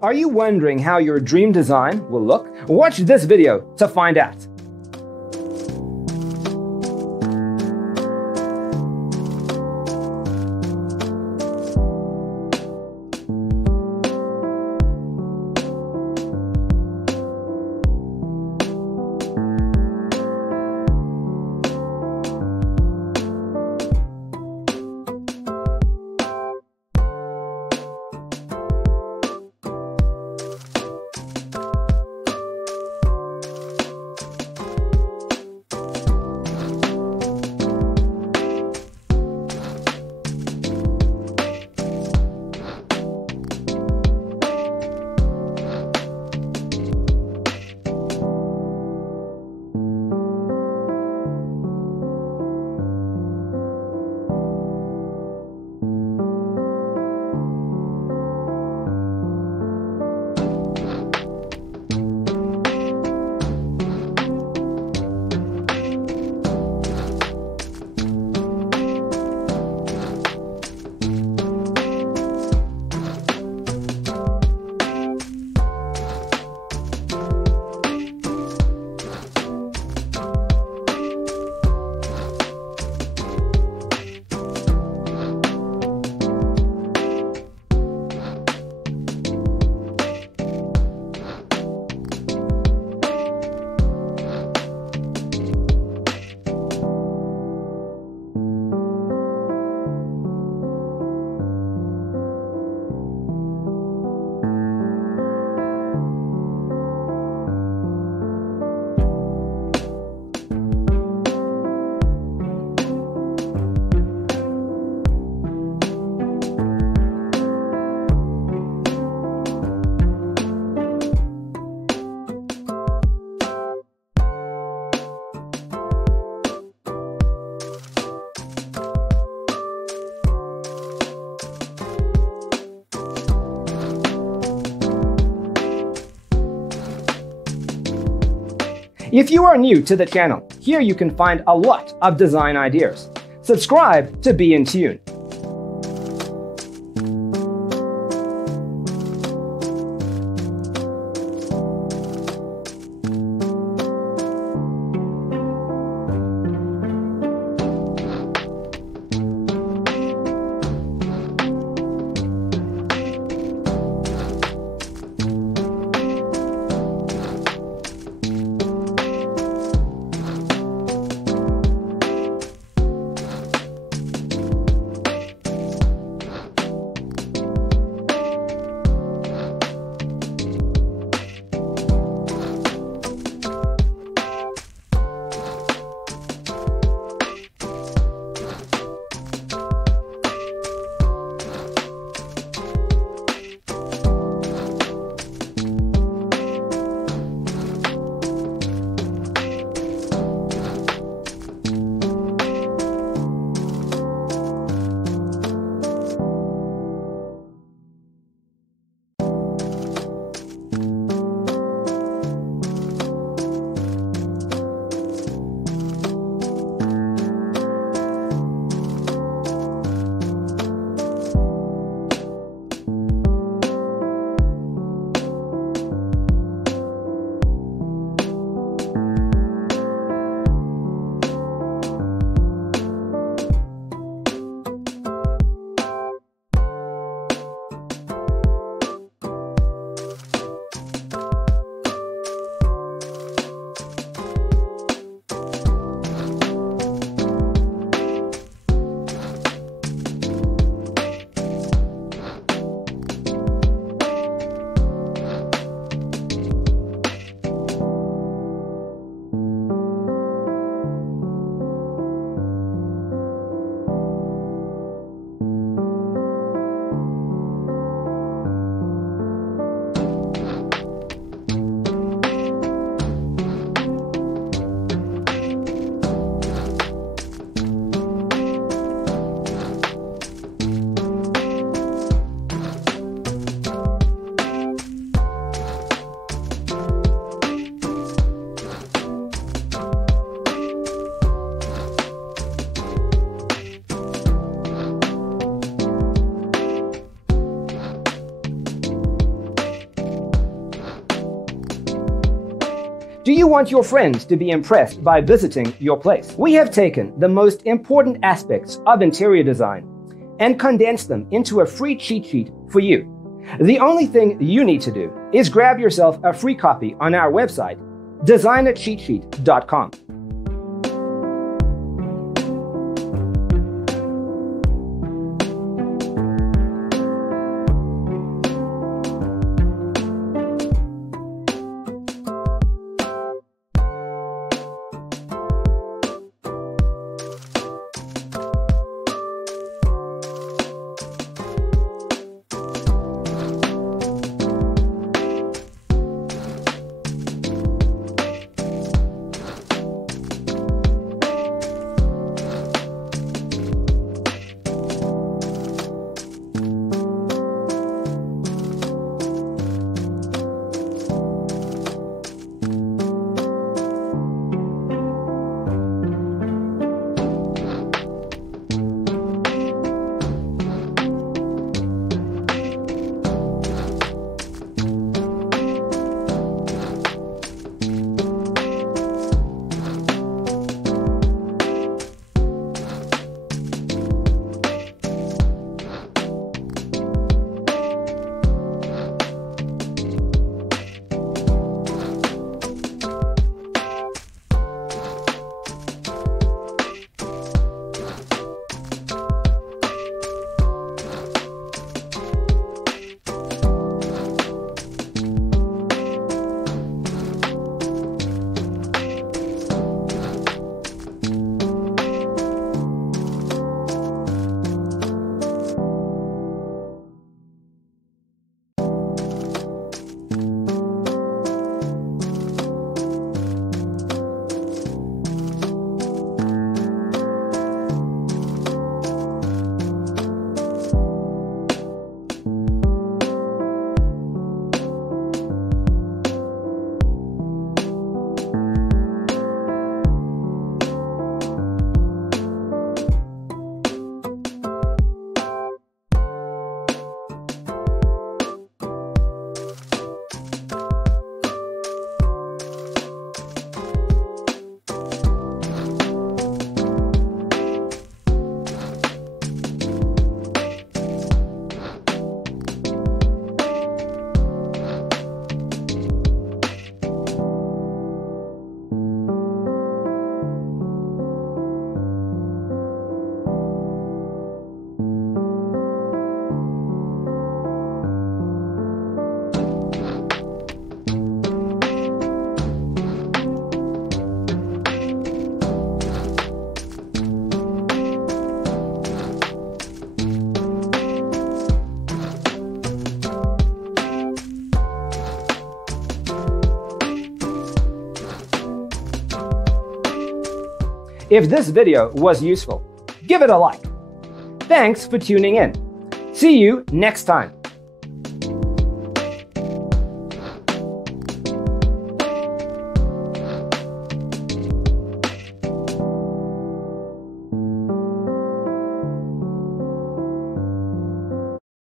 Are you wondering how your dream design will look? Watch this video to find out. If you are new to the channel, here you can find a lot of design ideas. Subscribe to be in tune. Do you want your friends to be impressed by visiting your place? We have taken the most important aspects of interior design and condensed them into a free cheat sheet for you. The only thing you need to do is grab yourself a free copy on our website, designercheatsheet.com. If this video was useful, give it a like. Thanks for tuning in. See you next time.